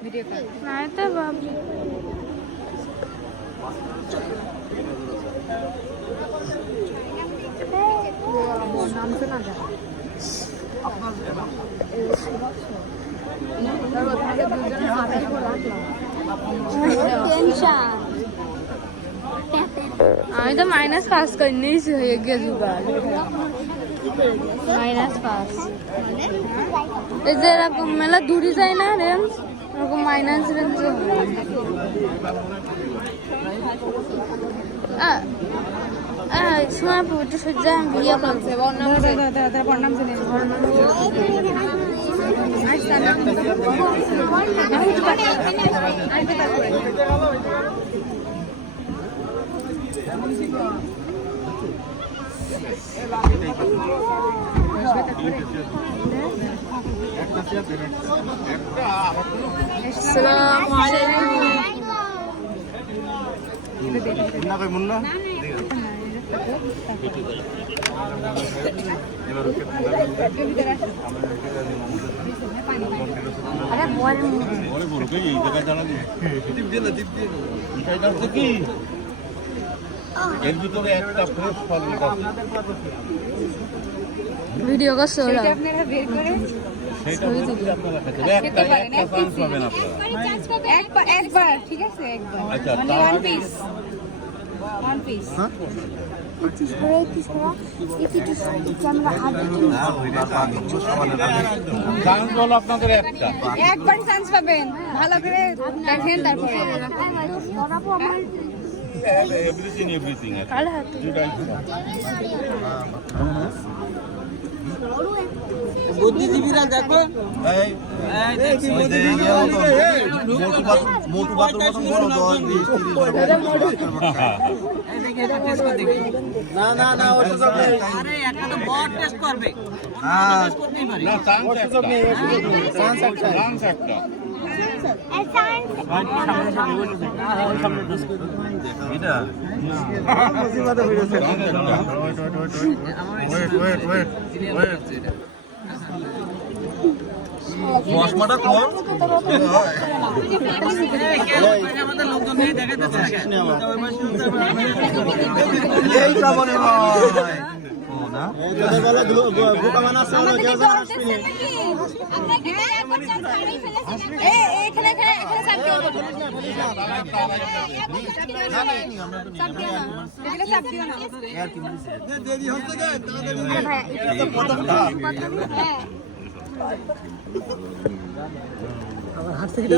नहीं तो बाप नाम से ना जा আমি তো মাইনাস পাস করে নিয়েছি হয়ে গেছে মাইনাস পাস এই যে এরকম মেলা দূরে যায় না রেঞ্জ এরকম মাইনাস রেঞ্জ সময় পুজো সজ্জা বিয়ে করছে ভিডিও করছো একবার ঠিক আছে আপনাদের একবার চান্স পাবেন ভালো করে দেখেন তারপরে everything বুদ্ধিজীবীরা দেখো মোটু পাতুর মতন বড় 10-20-30 না না না আরে একটা তো বড় টেস্ট করবে হ্যাঁ করতেই পারি না চান্স একটা চশমাটা কর আমাদের লোকজন নেই দেখাতে এইটা মনে হয় না বলা বোকা মানা সারা কেউ আসবে না এখানে দেরি হচ্ছে আবার হাত থেকে